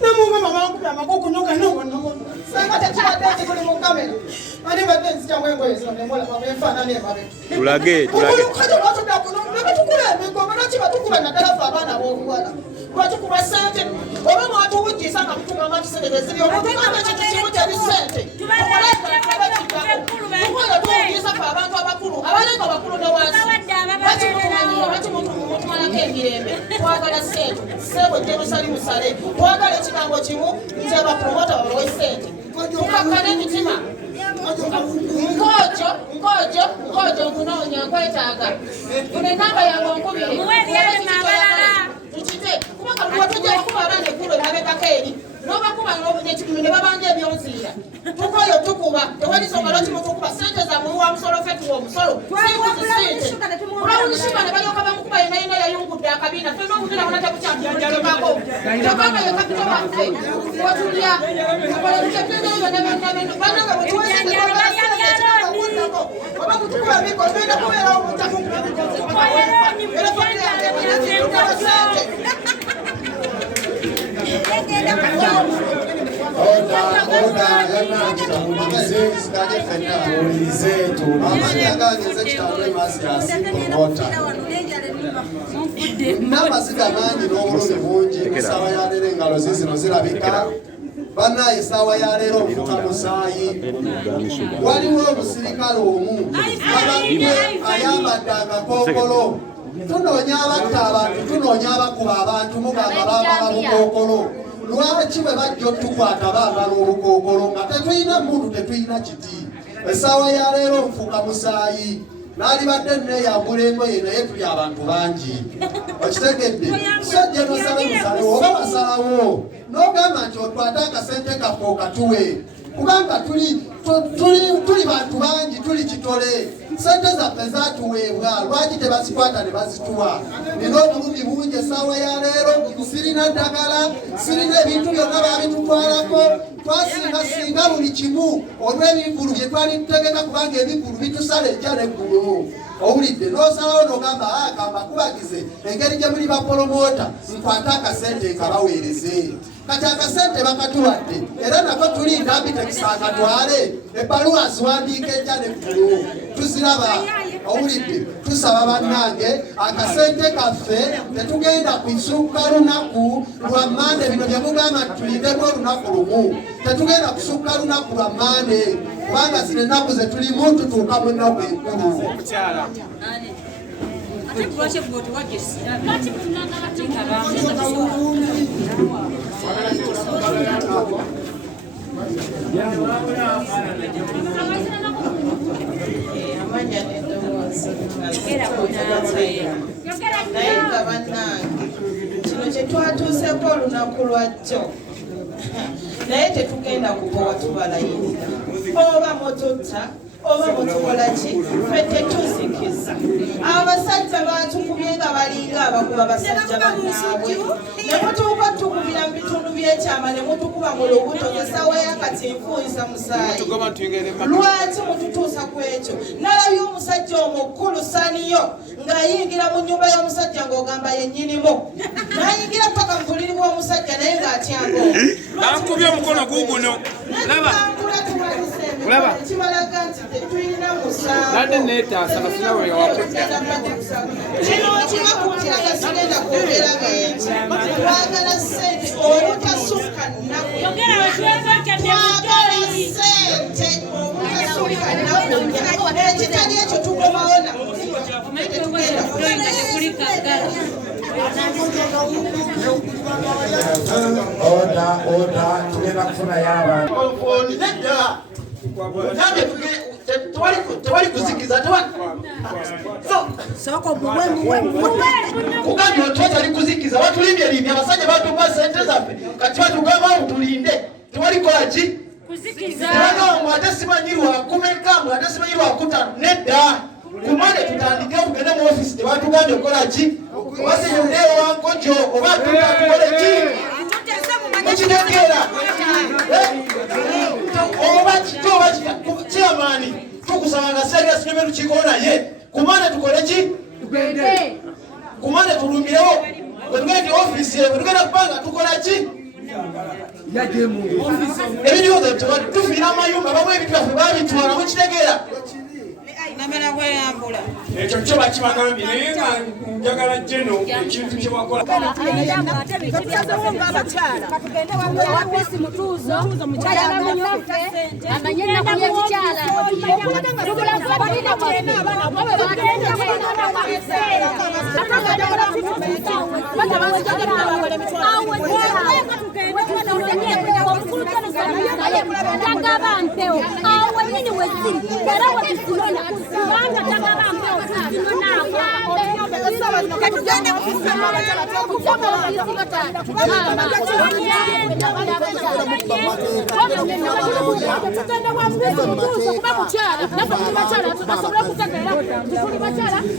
Namunga mama wangu mama kukunyuka no. Sanga tachata kule mu kamera. Ani badenzi cyangwa ngo yeso nemola bamefana ne babe. Tulage. Kaje watu ndakuno nabatukule ngo banachi batukula nakala babana bo bwana. Watu kubasante. Oba watu wujisa ngamutunga mati sekedezi yo mutu kama chikimu cha bisente. Kukola tuwujisa kwa abantu abakulu. Abalenga bakulu ne wansi. Watu mutu mwana kengirembe. Kwagala sente. Sebo Jerusalem musale. Kwagala ekigambo kimu nze abapromota babawe sente. Mukakane mitima. Nkojo kunoonya nkwetaaga. Kune namba yange nkubire. Muwezi yale nabalala. Tuchite kubanga kubatujja bakuba abaana ekkulo nabekako eri. N'obakuba n'ekikulu ne babanja ebyonziira. Tukoyo tukuba. Tewali nsonga lwaki mutukuba. Sente zammwe wa musolo ffe tuwa omusolo. Ulawunishuka ne balyoka bamukuba yenayina yayungudde akabiina. Ffe n'obubina bonna tebukyamukako. Tokanga ye kapito waffe. Watulya. Bananga bwe tuweesenge oba kutukuba miko tugenda kubeera omutamu n'amasiga mangi n'obulumi bungi musawa ya leero engalo zizino zirabika bana esawa ya leero omufuka musaayi waliwo omusirikale omu abadde ayambadde akakookolo tunoonya abatta abantu tunoonya abakuba abantu mugamba bambala bukookolo lwaki bwe bajja otukwata bambala obukookolo nga tetulina muntu tetulina kiti esaawa ya leero omufuka musaayi nali badde nneeyambula engoye naye tuli abantu bangi okitegedde sajja nosala musale oba basalawo n'ogamba nti otwate akasente kaffe okatuwe kubanga tuli bantu bangi tuli kitole sente zaffe zatuweebwa lwaki tebazikwata ne bazituwa nina obulumi bungi essaawa ya leero sirina ddagala sirina ebintu byonna babitutwalako twasingasinga buli kimu olw'ebivulu bye twali tutegeka kubanga ebivulu bitusala ejja neggulu owulidde n'osalawo n'ogamba agamba kubagize engeri gye muli bapolomota nkwate akasente kabaweereze kati akasente bakatuwadde era nako tulinda mbitekisa akatwale ebbaluwa ziwandiika ejja neggulu tuziraba owulidde tusaba bannange akasente kaffe tetugenda kwisukka lunaku lwa Mande bino bye mugamba tulindemu olunaku lumu tetugenda kusukka lunaku lwa Mande kubanga zino ennaku ze tulimu tutuuka mu nnaku enkulu naye nga bannange kino kye twatuuseko olunaku lwajjo naye tetugenda kukowa tubalayirira oba mututta oba mutukola ki ffe tetuzikiza abasajja batukubye nga balinga abakuba basajja bannaabwe ne mutuuka tukubira mu bitundu by'ekyama ne mutukuba mu lubuto esaawa y'akati nfuuyisa musaayi lwaki mututuusa ku ekyo nalabye omusajja omukulu saniyo ng'ayingira mu nnyumba y'omusajja ng'ogamba yennyinimu n'ayingira paka mu buliri bw'omusajja naye ng'atyanga nakubye omukono guguno laba Ulaba kibalaga nti tetulina musango nadde neetaasa basina we wakudda kino kibakutira gasigenda kwogera bingi twagala ssente obutasukka nnaku twagala ssente obutasukka nnaku ekitali ekyo tukomawo tetugenda oda tugenda kufuna y'abantu tewali kuzikiza kugambye otwatali kuzikiza watulimbye abasajja batupa sente zaffe kati batugamba tulinde tewali kolaki kubanga ate simanyi lwakumeka ate simanyi lwakutano nedda kumane tutandike tugende mu ofisi tebatugambye okolaki obasenyemudeyo wankojo oba tukoleki mukitegera oba chairman tukusanga serious nime tukikola ye kumane tukoleki kumane tulumbirewo wetugende office ye wetugenda kupanga tukolaki ebirowoozo tufiira amayumba bamu ebintu byaffe babitwala mukitegeera ekyo kyo bakibagambye naye nga njagala jeno ekintu kyewakola